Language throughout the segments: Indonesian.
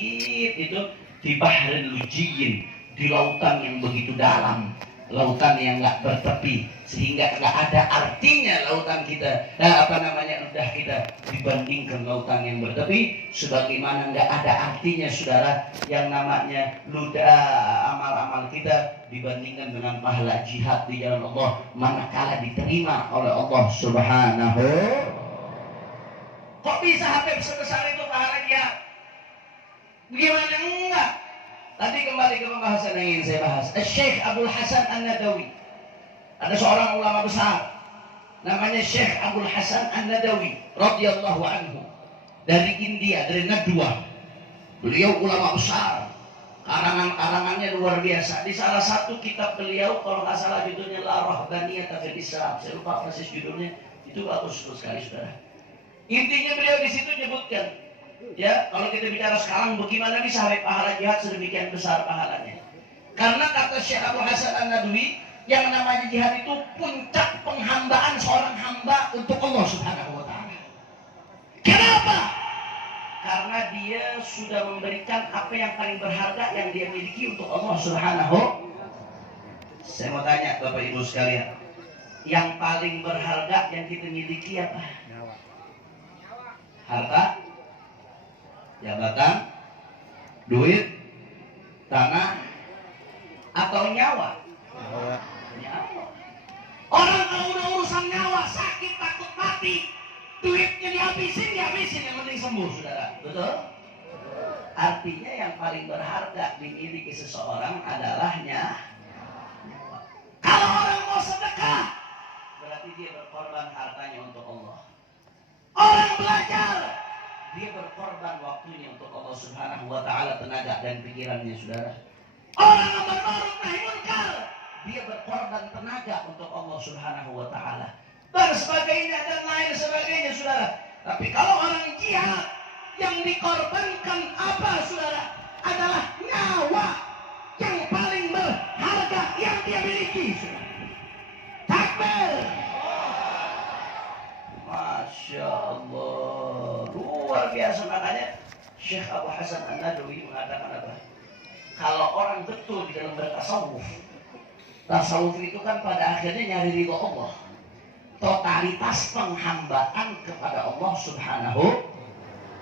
sedikit itu di bahrin lujiyin, di lautan yang begitu dalam, lautan yang nggak bertepi, sehingga nggak ada artinya lautan kita, ludah kita dibandingkan lautan yang bertepi, sebagaimana nggak ada artinya saudara yang namanya ludah amal-amal kita dibandingkan dengan pahala jihad di jalan Allah manakala diterima oleh Allah Subhanahu. Kok bisa hampir sebesar itu pahala jihad? Bagaimana enggak? Tadi kembali ke pembahasan yang ingin saya bahas. Syekh Abdul Hasan An-Nadawi. Ada seorang ulama besar namanya Syekh Abdul Hasan An-Nadawi radhiyallahu anhu, dari India, dari Nadwa. Beliau ulama besar. Karangan-karangannya luar biasa. Di salah satu kitab beliau, kalau nggak salah judulnya La Rahbaniyata fil Islam. Saya lupa persis judulnya. Itu bagus sekali saudara. Intinya beliau di situ nyebutkan, ya, kalau kita bicara sekarang bagaimana bisa sampai pahala jihad sedemikian besar pahalanya. Karena kata Syekh Abdul Hasan An-Nadawi, yang namanya jihad itu puncak penghambaan seorang hamba untuk Allah Subhanahu wa taala. Kenapa? Karena dia sudah memberikan apa yang paling berharga yang dia miliki untuk Allah Subhanahu. Saya mau tanya Bapak Ibu sekalian, yang paling berharga yang kita miliki apa? Harta, jabatan, duit, tanah, atau nyawa? Nyawa. Orang kalau udah urusan nyawa, sakit, takut mati, duitnya dihabisin, yang penting sembuh, saudara. Betul? Artinya yang paling berharga dimiliki seseorang adalah nyawa. Kalau orang mau sedekah, berarti dia berkorban hartanya untuk Allah. Orang belajar, dia berkorban waktunya untuk Allah Subhanahu wa taala, tenaga dan pikirannya, saudara. Orang amar ma'ruf nahi munkar, dia berkorban tenaga untuk Allah Subhanahu wa taala. Dan sebagainya dan lain sebagainya, saudara. Tapi kalau orang jihad, yang dikorbankan apa, saudara? Adalah nyawa yang paling berharga yang dia miliki, saudara. Takbir. Masya Allah, luar biasa. Makanya Syekh Abu Hasan An-Nadawi mengatakan apa? Kalau orang betul di dalam bertasawuf, tasawuf itu kan pada akhirnya nyari ridho Allah, totalitas penghambaan kepada Allah Subhanahu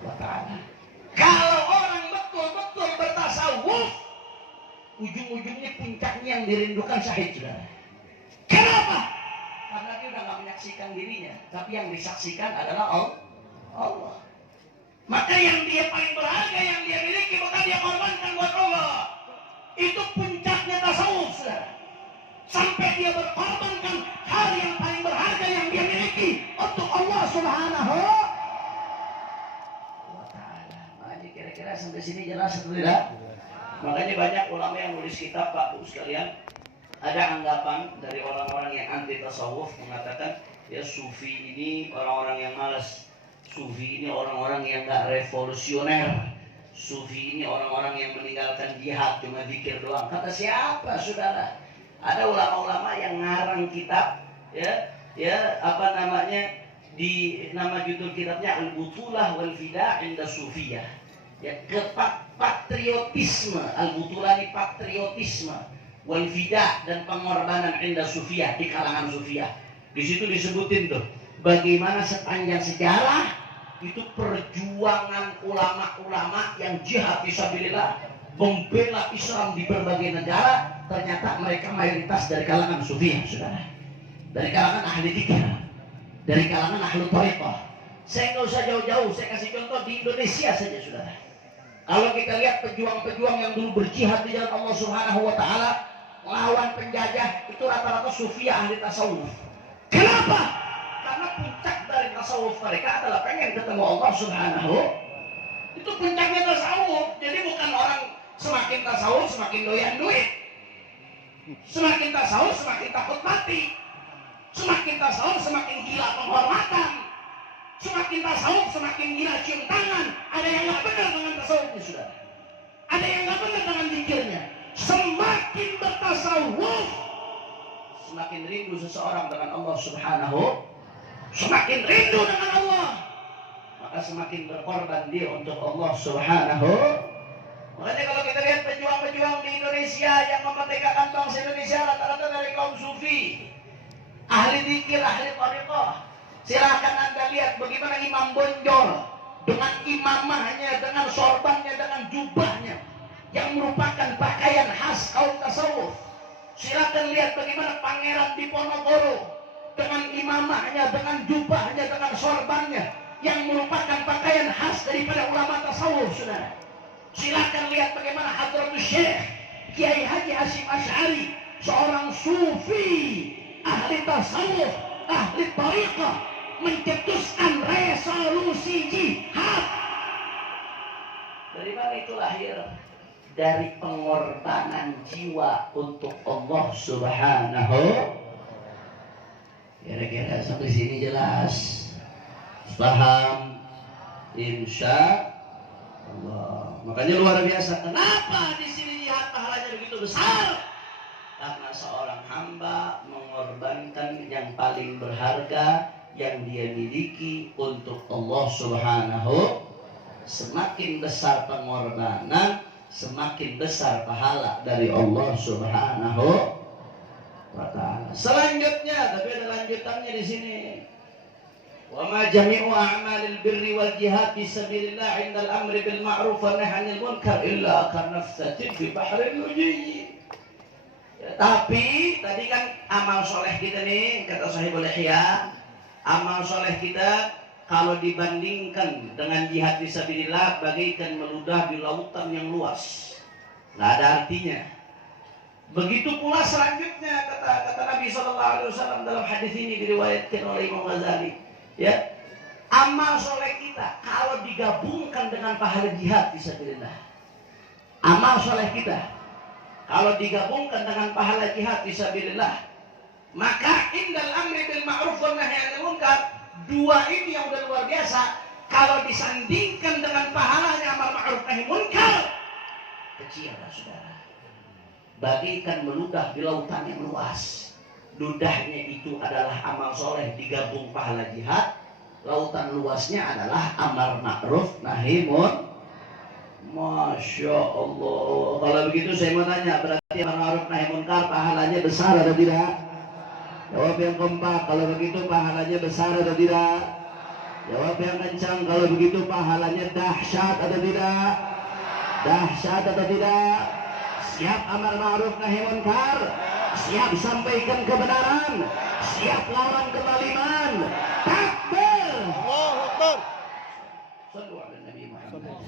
wa ta'ala. Kalau orang betul-betul bertasawuf, ujung-ujungnya puncaknya yang dirindukan syahid, saudara. Kenapa? Karena dia udah gak menyaksikan dirinya, tapi yang disaksikan adalah Allah. Maka yang dia paling berharga, yang dia miliki, maka dia korbankan buat Allah. Itu puncaknya tasawuf, saudara. Sampai dia berkorbankan hal yang paling berharga yang dia miliki untuk Allah Subhanahu wa ta'ala. Makanya kira-kira sampai sini jelas atau tidak? Makanya banyak ulama yang nulis kitab, Pak Bu sekalian. Ada anggapan dari orang-orang yang anti tasawuf mengatakan, ya sufi ini orang-orang yang malas, sufi ini orang-orang yang gak revolusioner, sufi ini orang-orang yang meninggalkan jihad, cuma zikir doang. Kata siapa, saudara? Ada ulama-ulama yang ngarang kitab, di nama judul kitabnya Al-Butulah wal Fida' inda Sufiyah. Ya, patriotisme, Al-Butulah ini patriotisme, wal Fida' dan pengorbanan inda Sufiyah, di kalangan Sufiyah. Di situ disebutin tuh bagaimana sepanjang sejarah itu perjuangan ulama-ulama yang jihad fisabilillah, membela Islam di berbagai negara. Ternyata mereka mayoritas dari kalangan Sufiyah, saudara. Dari kalangan ahli fikih, dari kalangan ahli thariqah. Saya nggak usah jauh-jauh, saya kasih contoh di Indonesia saja, saudara. Kalau kita lihat pejuang-pejuang yang dulu berjihad di jalan Allah Subhanahu wa ta'ala, melawan penjajah, itu rata-rata Sufiyah ahli tasawuf. Kenapa? Karena puncak dari tasawuf mereka adalah pengen ketemu Allah Subhanahu. Itu puncaknya tasawuf. Jadi bukan orang semakin tasawuf semakin doyan duit, semakin tasawuf semakin takut mati, semakin tasawuf semakin gila penghormatan, semakin tasawuf semakin gila cium tangan. Ada yang nggak benar dengan tasawufnya, saudara. Ada yang nggak benar dengan zikirnya. Semakin bertasawuf, semakin rindu seseorang dengan Allah Subhanahu, semakin rindu dengan Allah, maka semakin berkorban dia untuk Allah Subhanahu. berjuang di Indonesia, yang memerdekakan bangsa Indonesia rata-rata dari kaum sufi, ahli zikir, ahli thariqah. Silahkan Anda lihat bagaimana Imam Bonjol dengan imamahnya, dengan sorbannya, dengan jubahnya yang merupakan pakaian khas kaum tasawuf. Silahkan lihat bagaimana Pangeran Diponegoro dengan imamahnya, dengan jubahnya, dengan sorbannya yang merupakan pakaian khas daripada ulama tasawuf, saudara. Silakan lihat bagaimana Hadratus Syekh Kiai Haji Hasyim Asy'ari, seorang sufi, ahli tasawuf, ahli thariqah, mencetuskan resolusi jihad. Dari mana itu lahir? Dari pengorbanan jiwa untuk Allah Subhanahu. Kira-kira sampai sini jelas? Paham? Insya Allah. Makanya luar biasa. Kenapa di sini jihad pahalanya begitu besar? Karena seorang hamba mengorbankan yang paling berharga yang dia miliki untuk Allah Subhanahu. Semakin besar pengorbanan, semakin besar pahala dari Allah Subhanahu wa ta'ala. Selanjutnya, tapi ada lanjutannya di sini. Wa ma jami'u a'malil birri wal jihad fi sabilillah 'inda al-amri bil ma'ruf wa nahyi 'anil munkar illa kanafsatin fi bahril lujji. Ya, tapi tadi kan amal soleh kita nih, kata Sahibul Ihya, amal soleh kita kalau dibandingkan dengan jihad fisabilillah bagaikan meludah di lautan yang luas, nggak ada artinya. Begitu pula selanjutnya kata Nabi SAW dalam hadis ini diriwayatkan oleh Imam Ghazali, ya, amal soleh kita kalau digabungkan dengan pahala jihad fisabilillah, amal soleh kita kalau digabungkan dengan pahala jihad fisabilillah, maka indal amri bil ma'ruf wa nahyi 'anil munkar, dua ini yang udah luar biasa. Kalau disandingkan dengan pahalanya amar ma'ruf nahi munkar, kecil lah saudara. Bagaikan meludah di lautan yang luas. Ludahnya itu adalah amal soleh digabung pahala jihad. Lautan luasnya adalah amar ma'ruf nahi munkar. Masya Allah. Kalau begitu saya mau tanya, berarti amar ma'ruf nahi munkar pahalanya besar atau tidak? Jawab yang kompak, kalau begitu pahalanya besar atau tidak? Jawab yang kencang, kalau begitu pahalanya dahsyat atau tidak? Dahsyat atau tidak? Siap amar ma'ruf nahi munkar? Siap sampaikan kebenaran? Siap lawan kezaliman? Takbir! Allahu Akbar! Shallu ala Nabi Muhammad.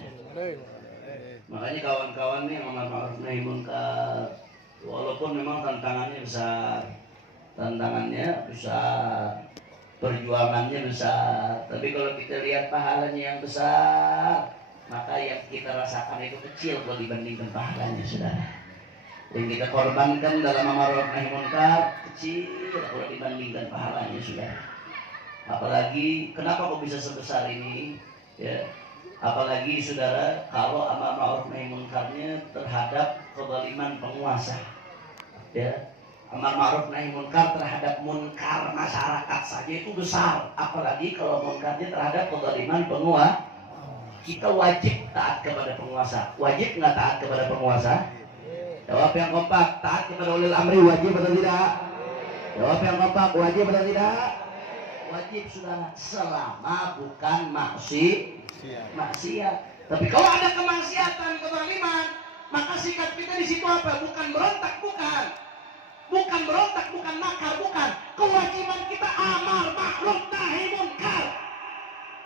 Makanya kawan-kawan nih amar ma'ruf nahi munkar, walaupun memang tantangannya besar, perjuangannya besar, tapi kalau kita lihat pahalanya yang besar, maka yang kita rasakan itu kecil kalau dibandingkan pahalanya, saudara. Yang kita korbankan dalam amar ma'ruf nahi munkar kecil kalau dibandingkan pahalanya, saudara. Apalagi kenapa kok bisa sebesar ini, ya? Apalagi saudara kalau amar ma'ruf nahi munkarnya terhadap kezaliman penguasa, ya. Amar ma'ruf nahi munkar terhadap munkar masyarakat saja itu besar, apalagi kalau munkarnya terhadap kezaliman penguasa. Kita wajib taat kepada penguasa. Wajib nggak taat kepada penguasa? Jawab yang kompak. Taat kepada ulil amri wajib atau tidak? Jawab yang kompak. Wajib atau tidak? Wajib, sudah, selama bukan maksiat. Tapi kalau ada kemaksiatan, kezaliman, maka sikap kita di situ apa? Bukan berontak, bukan berontak, bukan makar, bukan. Kewajiban kita amar ma'ruf nahi munkar.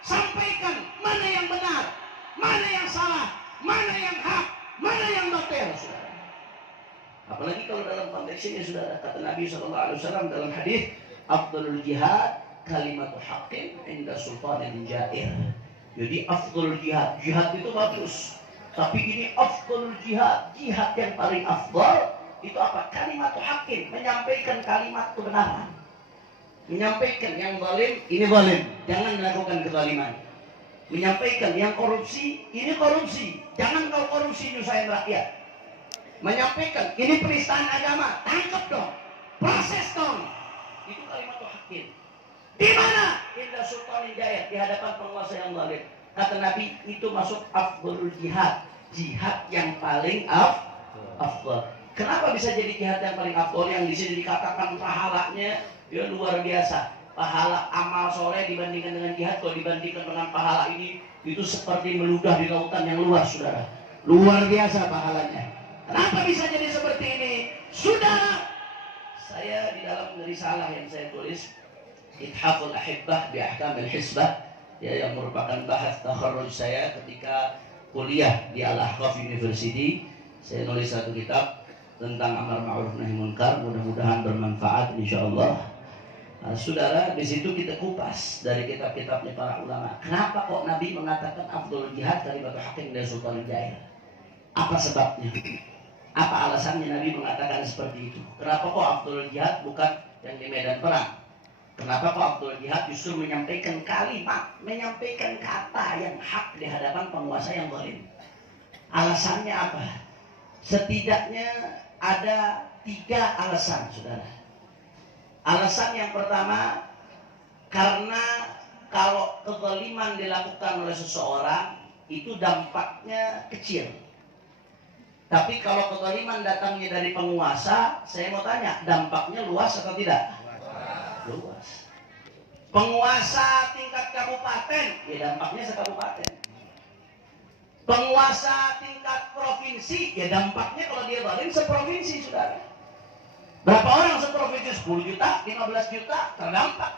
Sampaikan mana yang benar, mana yang salah, mana yang hak, mana yang batil, saudara. Apalagi kalau dalam konteks ini, saudara, kata Nabi SAW dalam hadis, afdalul jihad kalimatu haqqin inda sultanin jair. Jadi afdalul jihad itu bagus, tapi ini afdalul jihad yang paling afdal itu apa? Kalimatu haqqin, menyampaikan kalimat kebenaran. Menyampaikan yang zalim, ini zalim, jangan melakukan kezaliman. Menyampaikan yang korupsi, ini korupsi, jangan kau korupsi nyusahin rakyat. Menyampaikan ini penistaan agama, tangkap dong, proses dong. Itu kalimat haqqin. Di mana? Indah sultanin jair, di hadapan penguasa yang zalim. Kata Nabi, itu masuk afdalul jihad, jihad yang paling afdal. Kenapa bisa jadi jihad yang paling afdal? Yang di sini dikatakan pahalanya ya luar biasa. Pahala amal soleh dibandingkan dengan jihad, kalau dibandingkan dengan pahala ini, itu seperti meludah di lautan yang luas, saudara. Luar biasa pahalanya. Kenapa bisa jadi seperti ini? Sudah, saya di dalam risalah yang saya tulis, Ithaful Ahibbah bi Ahkamil Hisbah, ya, yang merupakan bahas takharruj saya ketika kuliah di Al-Ahqaf University. Saya nulis satu kitab tentang amar ma'ruf nahi munkar, mudah-mudahan bermanfaat insyaallah. Nah, saudara, di situ kita kupas dari kitab-kitabnya para ulama. Kenapa kok Nabi mengatakan afdhalul jihad kalimatu haqqin dari Sultanul Jair? Apa sebabnya? Apa alasannya Nabi mengatakan seperti itu? Kenapa kok afdhalul jihad bukan yang di medan perang? Kenapa kok afdhalul jihad justru menyampaikan kalimat, menyampaikan kata yang hak di hadapan penguasa yang zalim? Alasannya apa? Setidaknya ada 3 alasan, saudara. Alasan yang pertama, karena kalau kezaliman dilakukan oleh seseorang, itu dampaknya kecil. Tapi kalau kezaliman datangnya dari penguasa, saya mau tanya, dampaknya luas atau tidak? Luas. Penguasa tingkat kabupaten, ya dampaknya sekabupaten. Penguasa tingkat provinsi, ya dampaknya kalau dia zalim seprovinsi, saudara. Berapa orang seprovinsi? 10 juta, 15 juta terdampak.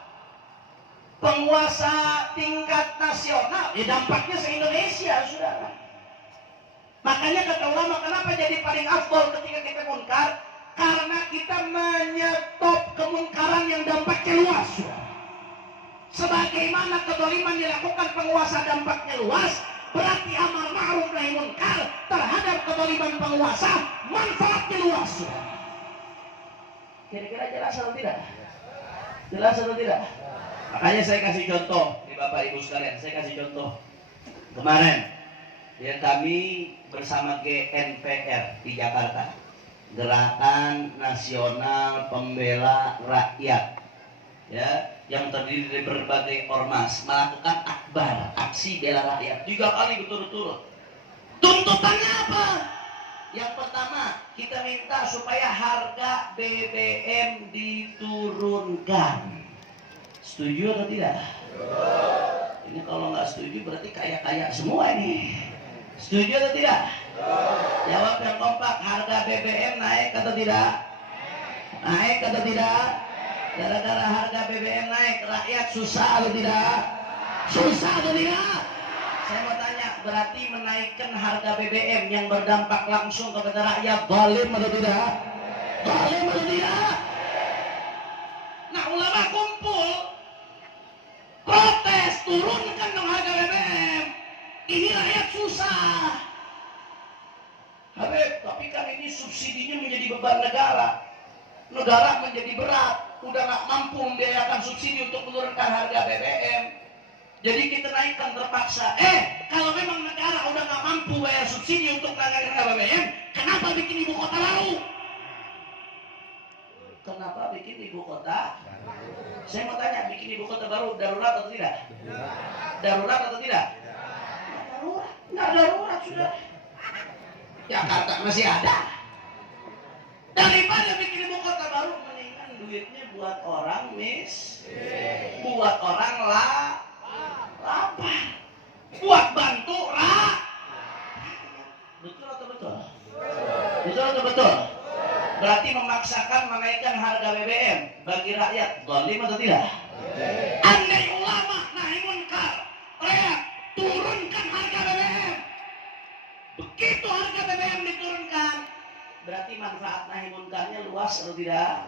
Penguasa tingkat nasional, ya dampaknya se-Indonesia, saudara. Makanya kata ulama, kenapa jadi paling afdal ketika kita munkar? Karena kita menyetop kemungkaran yang dampaknya luas, saudara. Sebagaimana kezaliman dilakukan penguasa dampaknya luas, berarti amar ma'ruf nahi munkar terhadap kezaliman penguasa manfaatnya luas, saudara. Kira-kira jelas atau tidak? Jelas atau tidak? Makanya saya kasih contoh nih Bapak Ibu sekalian, saya kasih contoh. Kemarin ya kami bersama GNPR di Jakarta, Gerakan Nasional Pembela Rakyat, ya, yang terdiri dari berbagai ormas, melakukan akbar, aksi bela rakyat 3 kali berturut-turut. Tuntutannya apa? Yang pertama, kita minta supaya harga BBM diturunkan. Setuju atau tidak? Ini kalau nggak setuju berarti kaya-kaya semua ini. Setuju atau tidak? Jawab yang kompak, harga BBM naik atau tidak? Naik atau tidak? Gara-gara harga BBM naik, rakyat susah atau tidak? Susah atau tidak? Saya mau tanya, berarti menaikkan harga BBM yang berdampak langsung kepada rakyat zalim atau tidak? Zalim atau tidak? Nah, ulama kumpul protes, turunkan dong harga BBM. Ini rakyat susah. Habib, tapi kan ini subsidinya menjadi beban negara. Negara menjadi berat, udah nggak mampu membiayakan subsidi untuk menurunkan harga BBM. Jadi kita naikkan terpaksa. Kalau memang negara udah nggak mampu bayar subsidi untuk menangani harga BBM, kenapa bikin ibu kota baru? Kenapa bikin ibu kota? Saya mau tanya, bikin ibu kota baru darurat atau tidak? Darurat atau tidak? Nggak darurat, nggak darurat sudah. Jakarta masih ada. Daripada bikin ibu kota baru, mendingan duitnya buat orang buat orang lapar, buat bantu betul atau betul? Betul atau betul? Berarti memaksakan menaikkan harga BBM bagi rakyat, zalim atau tidak? Andai ulama nahi munkar, turunkan harga BBM. Begitu harga BBM diturunkan, berarti manfaat nahi munkarnya luas atau tidak?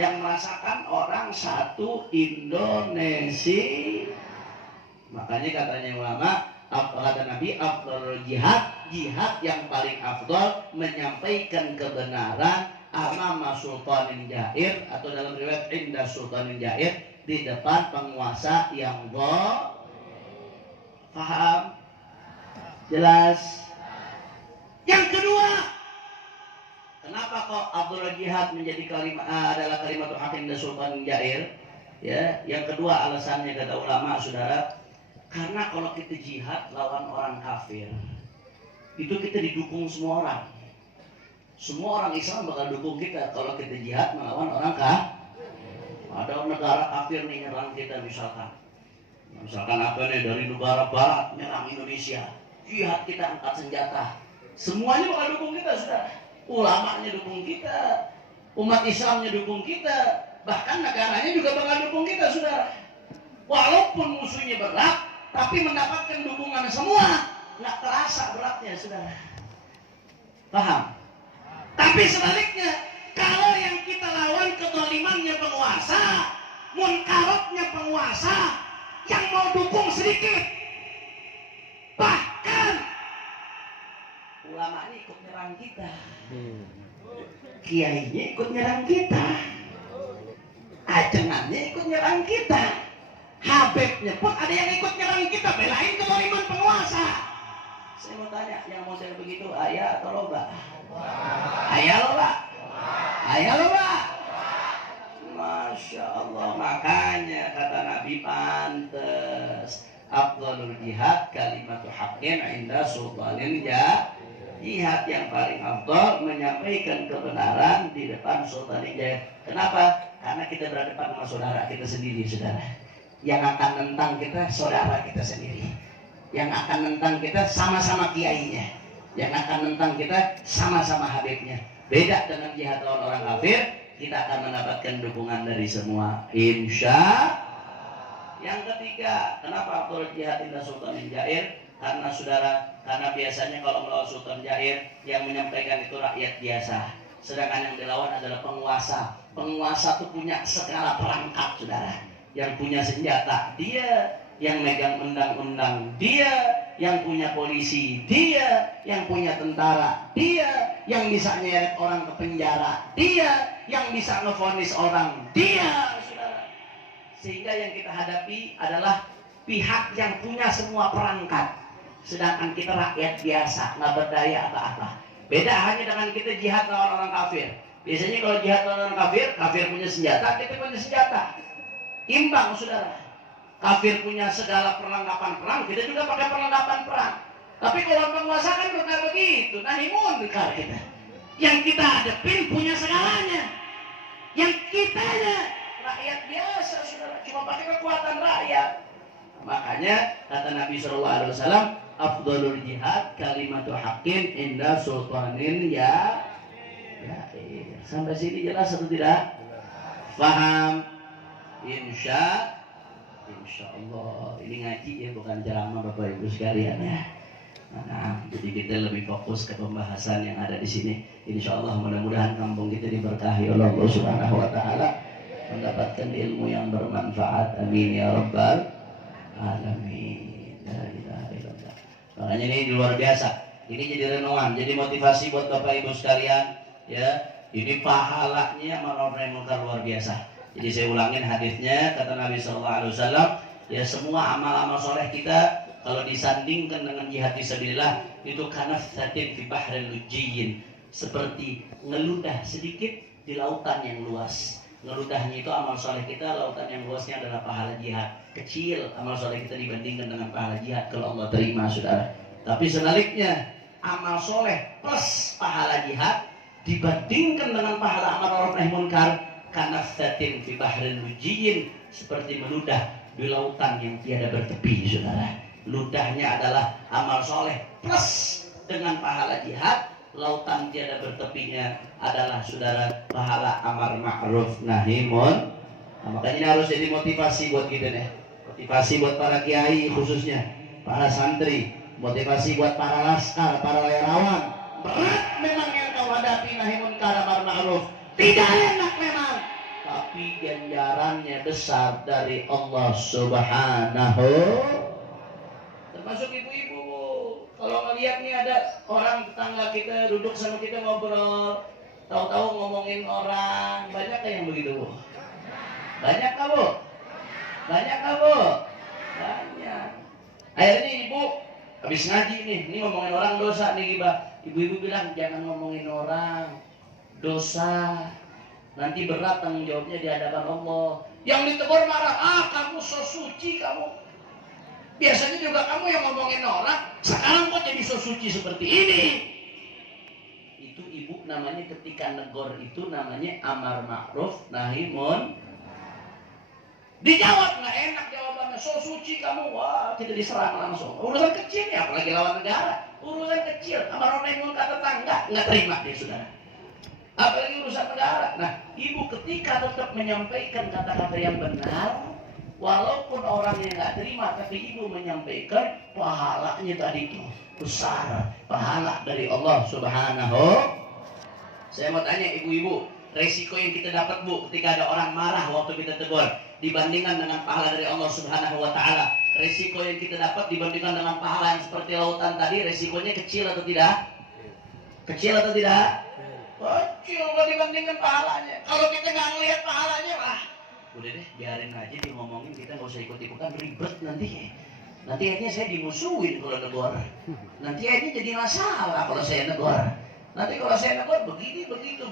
Yang merasakan orang satu Indonesia. Makanya katanya ulama, kata Nabi, afdhalul jihad, jihad yang paling afdal menyampaikan kebenaran amama sultanin jair, atau dalam riwayat inda sultanin jair, di depan penguasa yang paham? Jelas? Yang kedua, kenapa kok afdhalul jihad menjadi adalah kalimat hakim dan sultanin jair? Ya, yang kedua alasannya kata ulama, saudara, karena kalau kita jihad lawan orang kafir, itu kita didukung semua orang. Semua orang Islam bakal dukung kita kalau kita jihad melawan orang kafir. Ada negara kafir nih nyerang kita misalkan apa nih, dari negara barat nyerang Indonesia, jihad kita angkat senjata, semuanya bakal dukung kita, saudara. Ulamanya dukung kita, umat Islamnya dukung kita, bahkan negaranya juga bakal dukung kita, saudara. Walaupun musuhnya berat, tapi mendapatkan dukungan semua, nggak terasa beratnya, saudara. Paham? Tapi sebaliknya, kalau yang kita lawan kezalimannya penguasa, munkarotnya penguasa, yang mau dukung sedikit, bahkan ulama ini ikut nyerang kita, kiainya ikut nyerang kita, ajengannya ikut nyerang kita, habibnya pun ada yang ikut nyerang kita, belain kezaliman penguasa. Saya mau tanya, yang mau saya begitu ayah atau loba? Ayah loba? Ayah loba? Masya Allah. Makanya kata Nabi, pantes afdhalul jihad kalimatu haqqin inda sultanin jahil. Jihad yang paling afdal menyampaikan kebenaran di depan sultanin jahil. Kenapa? Karena kita berhadapan sama saudara kita sendiri, saudara. Yang akan nentang kita saudara kita sendiri. Yang akan nentang kita sama-sama kiainya, yang akan nentang kita sama-sama habibnya. Beda dengan jihad lawan orang kafir, kita akan mendapatkan dukungan dari semua, insya. Yang ketiga, kenapa afdhalul jihad inda sultanin jair? Karena saudara, karena biasanya kalau melawan sultan jair, yang menyampaikan itu rakyat biasa, sedangkan yang dilawan adalah penguasa. Penguasa itu punya segala perangkat, saudara. Yang punya senjata dia, yang megang undang-undang dia, yang punya polisi dia, yang punya tentara dia, yang bisa nyeret orang ke penjara dia, yang bisa ngevonis orang dia, saudara. Sehingga yang kita hadapi adalah pihak yang punya semua perangkat, sedangkan kita rakyat biasa, nggak berdaya apa-apa. Beda hanya dengan kita jihad lawan orang kafir. Biasanya kalau jihad lawan orang kafir, kafir punya senjata, kita punya senjata, imbang, saudara. Kafir punya segala perlengkapan perang, kita juga pakai perlengkapan perang. Tapi kalau penguasa kan bukan begitu, nahi munkar kita. Yang kita hadapin punya segalanya. Yang kitanya rakyat biasa, saudara, cuma pakai kekuatan rakyat. Makanya kata Nabi SAW, afdhalul jihad kalimatu haqqin inda sultanin ya. Sampai sini jelas atau tidak? Faham? Insya Allah. Ini ngaji ya, bukan ceramah Bapak Ibu sekalian ya. Nah, jadi kita lebih fokus ke pembahasan yang ada di sini. Insya Allah mudah-mudahan kampung kita diberkahi oleh Allah Subhanahu Wa Taala, mendapatkan ilmu yang bermanfaat. Amin ya Rabbal Alamin. La ilaha illallah. Makanya ini luar biasa. Ini jadi renungan, jadi motivasi buat Bapak Ibu sekalian ya. Ini pahalanya orang-orang yang luar biasa. Jadi saya ulangin hadisnya, kata Nabi SAW, ya semua amal-amal soleh kita kalau disandingkan dengan jihad fisabilillah itu kanafsatin fi bahril lujiyyin, seperti ngeludah sedikit di lautan yang luas. Ngeludahnya itu amal soleh kita, lautan yang luasnya adalah pahala jihad. Kecil amal soleh kita dibandingkan dengan pahala jihad kalau Allah terima, saudara. Tapi sebaliknya, amal soleh plus pahala jihad dibandingkan dengan pahala amal ma'ruf nahi munkar, kanafsatin fi bahril lujiyyin, seperti meludah di lautan yang tiada bertepi, saudara. Ludahnya adalah amal soleh plus dengan pahala jihad, lautan tiada bertepinya adalah, saudara, pahala amar ma'ruf nahi munkar. Nah, makanya ini harus jadi motivasi buat kita nih. Motivasi buat para kiai khususnya, para santri, motivasi buat para laskar, para relawan. Berat memang yang kau hadapi nahi munkar amar ma'ruf, tidak enak memang, tapi ganjarannya besar dari Allah Subhanahu. Termasuk ibu-ibu, kalau ngeliat nih ada orang tetangga kita duduk sama kita ngobrol, tahu-tahu ngomongin orang, banyak yang begitu, Bu? Banyak kah, Bu? Banyak kah, Bu? Banyak. Akhirnya ibu habis ngaji nih, ini ngomongin orang dosa nih, gibah. Ibu-ibu bilang jangan ngomongin orang, dosa, nanti berat tanggung jawabnya di hadapan Allah. Yang ditegur marah, kamu so suci kamu. Biasanya juga kamu yang ngomongin orang, sekarang kok jadi so suci seperti ini. Itu ibu namanya ketika negor itu namanya amar ma'ruf nahi munkar. Dijawab nggak enak jawabannya, so suci kamu, wah kita diserang langsung. Urusan kecil ya, apalagi lawan negara. Urusan kecil, amar nahi munkar tetangga nggak terima dia saudara. Apalagi urusan negara. Nah, ibu ketika tetap menyampaikan kata-kata yang benar, walaupun orangnya nggak terima, tapi ibu menyampaikan, pahalanya tadi itu besar, pahala dari Allah Subhanahu. Saya mau tanya ibu-ibu, resiko yang kita dapat bu, ketika ada orang marah waktu kita tegur, dibandingkan dengan pahala dari Allah Subhanahu Wa Taala, resiko yang kita dapat dibandingkan dengan pahala yang seperti lautan tadi, resikonya kecil atau tidak? Kecil atau tidak? Kecil kalau dibandingkan pahalanya. Kalau kita nggak ngelihat pahalanya, wah, udah deh, biarin aja dia ngomongin, kita nggak usah ikut-ikutan, ribet nanti. Nanti akhirnya saya dimusuhin kalau negor. Nanti akhirnya jadi masalah kalau saya negor. Nanti kalau saya negor begini, begitu.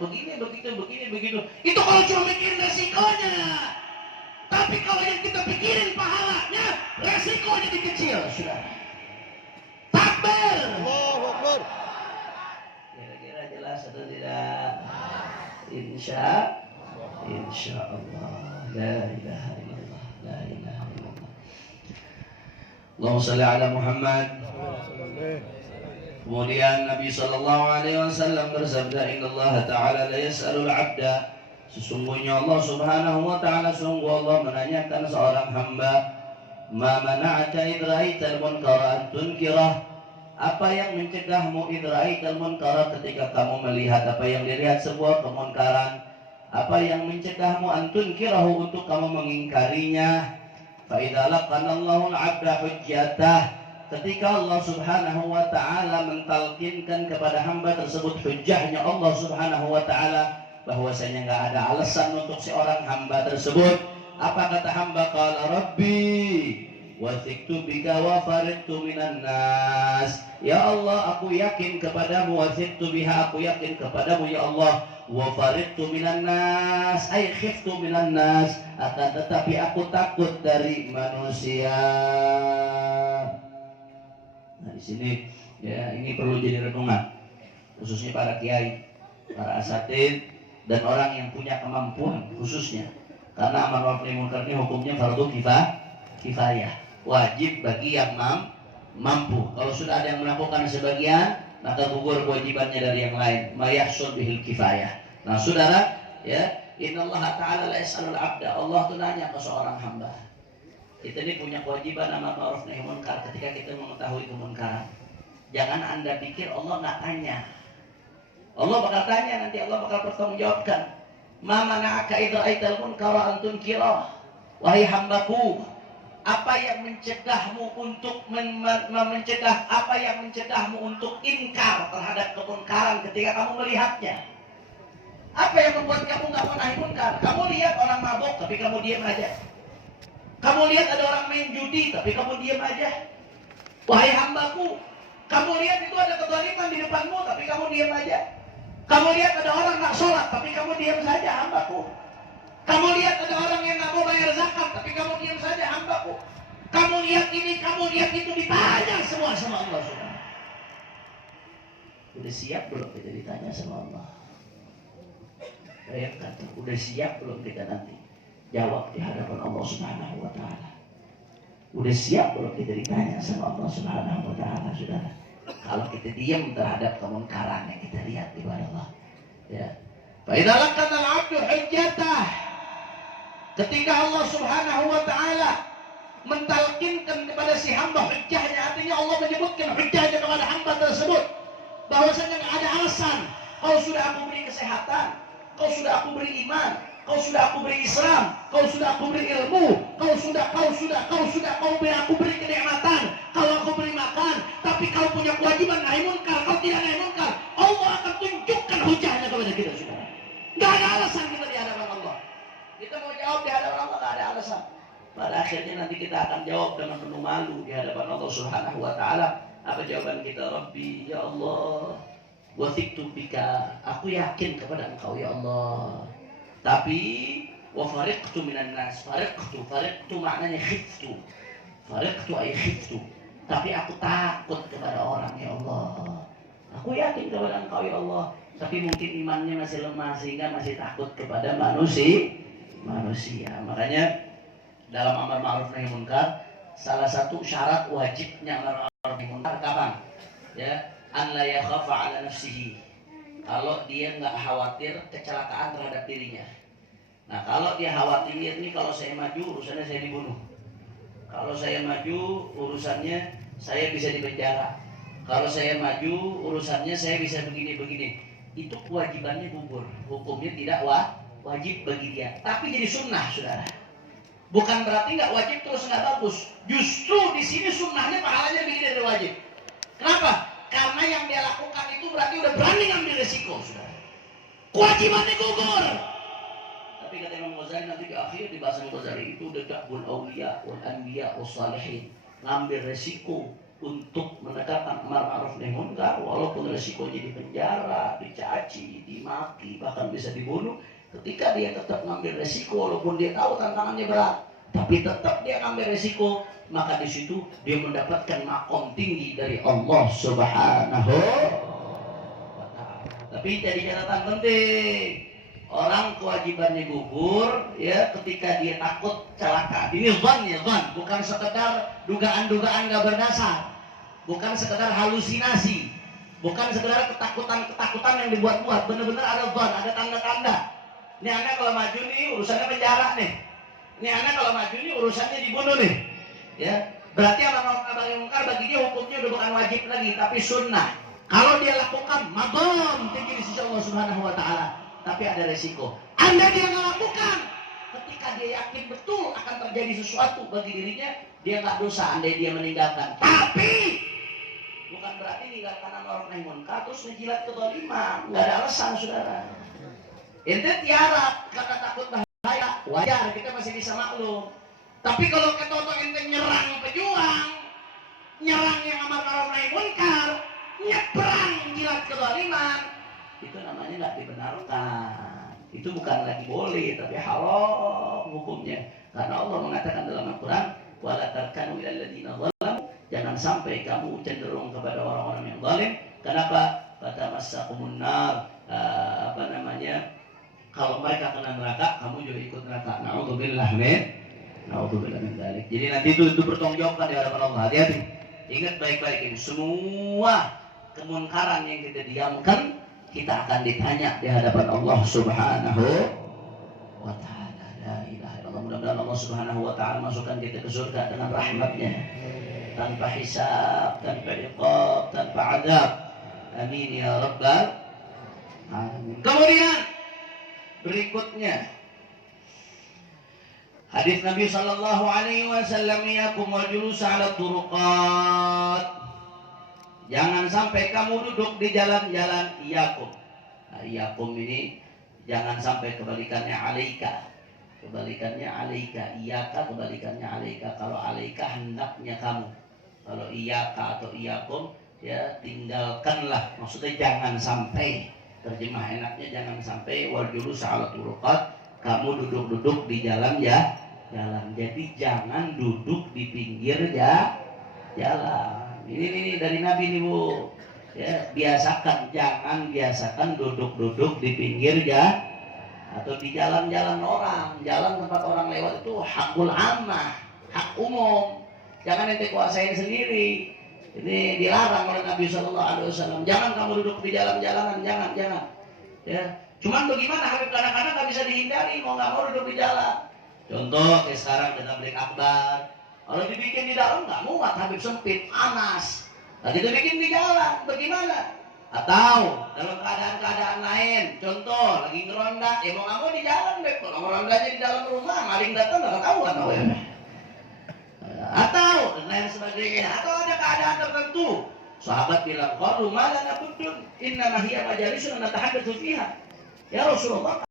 Itu kalau cuma mikirin resikonya. Tapi kalau yang kita pikirin pahalanya, resiko jadi kecil, saudara. Takbir. Allahu Akbar. Kira-kira jelas atau tidak? Insya Allah. La ilaha illallah. La ilaha illallah. Allahumma salli ala Muhammad. Kemudian Nabi sallallahu alaihi wasallam bersabda, "Innallaha ta'ala la yas'alul 'abda." Sesungguhnya Allah Subhanahu wa taala, sungguh Allah menanyakan seorang hamba, "Ma mana'aka idh ra'aital munkara an tunkirah?" Apa yang mencegahmu idh ra'aital munkara, ketika kamu melihat apa yang dilihat sebuah kemunkaran? Apa yang mencegahmu an tunkirahu, untuk kamu mengingkarinya? Fa idza laqana Allahu al-'abda hujjatah, ketika Allah Subhanahu wa taala mentalkinkan kepada hamba tersebut hujjahnya Allah Subhanahu wa taala, bahwasanya nggak ada alasan untuk seorang hamba tersebut. Apa kata hamba? Qala Rabbi wathiqtu bika wa faridtu minan nas. Ya Allah, aku yakin kepadamu, wathiqtu biha, aku yakin kepadamu ya Allah, wa faridtu minan nas, ay khiftu minan nas, akan tetapi aku takut dari manusia. Nah, di sini ya, ini perlu jadi renungan, khususnya para kiai, para asatid, dan orang yang punya kemampuan khususnya. Karena amar ma'ruf nahi munkar ini hukumnya fardu kifayah, wajib bagi yang mampu. Kalau sudah ada yang melakukan sebagian, maka gugur kewajibannya dari yang lain. Ma yahsul bihil kifayah. Nah, saudara, ya, innallaha ta'ala la yas'alul 'abda. Allah itu nanya ke seorang hamba. Kita ini punya kewajiban amar ma'ruf nahi munkar ketika kita mengetahui kemunkaran. Jangan Anda pikir Allah nggak tanya. Allah bakal tanya, nanti Allah bakal pertanggungjawabkan. Ma mana'aka idh ra'aital munkara an tunkirah? Wahai hambaku, apa yang mencegahmu untuk mencegah, apa yang mencegahmu untuk inkar terhadap kemunkaran ketika kamu melihatnya? Apa yang membuat kamu nggak mau nahi munkar? Kamu lihat orang mabuk tapi kamu diam aja. Kamu lihat ada orang main judi tapi kamu diam aja. Wahai hambaku, kamu lihat itu ada kezaliman di depanmu tapi kamu diam aja. Kamu lihat ada orang nggak sholat tapi kamu diam saja, hambaku. Kamu lihat ada orang yang nggak mau bayar zakat tapi kamu diam saja, hambaku. Kamu lihat ini, kamu lihat itu, ditanya semua sama Allah. Udah siap belum kita ditanya sama Allah? Bayangkan, udah siap belum kita nanti jawab di hadapan Allah Subhanahu wa taala? Udah siap belum kita ditanya sama Allah Subhanahu wa taala, saudara? Kalau kita diam terhadap kemunkaran yang kita lihat di bawah Allah, ya. Fa idza laqana al-'abdu hujjatah, ketika Allah Subhanahu wa taala mentalkinkan kepada si hamba hujjahnya, artinya Allah menyebutkan hujjahnya kepada hamba tersebut, bahwasanya nggak ada alasan. Kau sudah aku beri kesehatan, kau sudah aku beri iman, kau sudah aku beri Islam, kau sudah aku beri ilmu, kau beri aku beri kenikmatan, kalau aku beri makan, tapi kau punya kewajiban nahi munkar, kau tidak nahi munkar, Allah akan tunjukkan hujahnya kepada kita, saudara. Gak ada alasan kita di hadapan Allah. Kita mau jawab di hadapan Allah, gak ada alasan. Pada akhirnya nanti kita akan jawab dengan penuh malu di hadapan Allah Subhanahu wa taala. Apa jawaban kita? Rabbi, ya Allah, wathiqtu bika, aku yakin kepada Engkau ya Allah. Tapi wa fariqtu minan nas, fariqtu maknanya khiftu. Fariqtu ay khiftu. Tapi aku takut kepada orang ya Allah. Aku yakin kepada Engkau ya Allah, tapi mungkin imannya masih lemah sehingga masih takut kepada manusia. Makanya dalam amar ma'ruf nahi munkar, salah satu syarat wajibnya amar ma'ruf nahi munkar kapan? Ya, an la yakhafa ala nafsihi. Kalau dia nggak khawatir kecelakaan terhadap dirinya. Nah, kalau dia khawatir ini, kalau saya maju urusannya saya dibunuh. Kalau saya maju urusannya saya bisa dipenjara. Kalau saya maju urusannya saya bisa begini-begini. Itu kewajibannya gugur. Hukumnya tidak wajib bagi dia. Tapi jadi sunnah, saudara. Bukan berarti nggak wajib terus nggak bagus. Justru di sini sunnahnya pahalanya lebih dari wajib. Kenapa? Karena yang dia lakukan itu berarti udah berani ngambil resiko, saudara. Kewajibannya gugur. Tapi kata Imam Ghazali nanti di akhir di bahasa Ghazali itu dekabul auliya wal anbiya was salihin. Ngambil resiko untuk menegakkan amar ma'ruf nahi munkar, walaupun resikonya di penjara, dicaci, dimaki, bahkan bisa dibunuh. Ketika dia tetap ngambil resiko, walaupun dia tahu tantangannya berat, tapi tetap dia ngambil resiko, maka di situ dia mendapatkan makom tinggi dari Allah Subhanahu wa Ta'ala. Tapi jadi catatan penting, orang kewajibannya gugur ya ketika dia takut celaka. Ini zon ya, zon, bukan sekedar dugaan-dugaan gak berdasar, bukan sekedar halusinasi, bukan sekedar ketakutan-ketakutan yang dibuat-buat. Benar-benar ada zon, ada tanda-tanda. Ini anak kalau maju nih urusannya penjara nih. Ini anak kalau maju nih urusannya dibunuh nih. Ya, berarti amar ma'ruf nahi munkar bagi dia hukumnya udah bukan wajib lagi, tapi sunnah. Kalau dia lakukan, madon tinggi di sisi Allah Subhanahu wa Ta'ala. Tapi ada resiko. Anda dia nggak lakukan, ketika dia yakin betul akan terjadi sesuatu bagi dirinya, dia nggak dosa andai dia meninggalkan. Tapi bukan berarti meninggalkan amar ma'ruf nahi munkar terus menjilat kezaliman. Nggak ada alasan, saudara. Ente tiarap karena takut bahaya, wajar, kita masih bisa maklum. Tapi kalau ketoto ente nyerang pejuang, nyerang yang amar ma'ruf nahi munkar, nyebrang jilat kezaliman, itu namanya nggak dibenarkan. Itu bukan lagi boleh, tapi haram hukumnya. Karena Allah mengatakan dalam Al-Quran, wala tarkanu ilal ladzina zalamu, jangan sampai kamu cenderung kepada orang-orang yang zalim. Kenapa? Fatamassakumun nar, kalau mereka kena neraka, kamu juga ikut neraka. Na'udzubillah min dzalik. Jadi nanti itu bertanggungjawabkan di hadapan Allah. Hati-hati. Ingat baik-baik ini, semua kemunkaran yang kita diamkan, kita akan ditanya di hadapan Allah Subhanahu wa Ta'ala. La ilaha illallah. Mudah-mudahan Allah Subhanahu wa Ta'ala masukkan kita ke surga dengan rahmatnya, tanpa hisab, tanpa iqab, tanpa adab. Amin ya rabbal alamin. Kemudian berikutnya hadis Nabi sallallahu alaihi wasallam, yakum wal julus ala turuqat. Jangan sampai kamu duduk di jalan-jalan. Iyakum. Nah, iyakum ini jangan sampai kebalikannya alaika. Kebalikannya alaika. Iyaka kebalikannya alaika. Kalau alaika hendaknya kamu. Kalau iyaka atau iyakum ya tinggalkanlah. Maksudnya jangan sampai. Terjemah enaknya jangan sampai wal julus ala turuqat. Kamu duduk-duduk di jalan ya. Jalan. Jadi jangan duduk di pinggir ya jalan. Ini dari Nabi nih Bu. Ya, biasakan, jangan biasakan duduk-duduk di pinggir ya atau di jalan-jalan orang. Jalan tempat orang lewat itu hakul ammah, hak umum. Jangan ente kuasain sendiri. Ini dilarang oleh Nabi Shallallahu Alaihi Wasallam. Jangan kamu duduk di jalan-jalanan, jangan. Ya, cuman bagaimana Habib kadang-kadang nggak bisa dihindari, mau nggak mau duduk di jalan. Contoh kayak sekarang kita beli akbar. Kalau dibikin di dalam nggak muat, Habib sempit, panas. Nah kita bikin di jalan, bagaimana? Atau dalam keadaan-keadaan lain, contoh lagi ngeronda, ya mau nggak mau di jalan deh. Kalau ngerondanya di dalam rumah, maling datang nggak ketahuan namanya. Atau dan lain sebagainya. Atau ada keadaan tertentu, sahabat bilang, "Qalu ma lana buddun, inna ma hiya majalisun natahaddatsu fiha." Ya Rasulullah,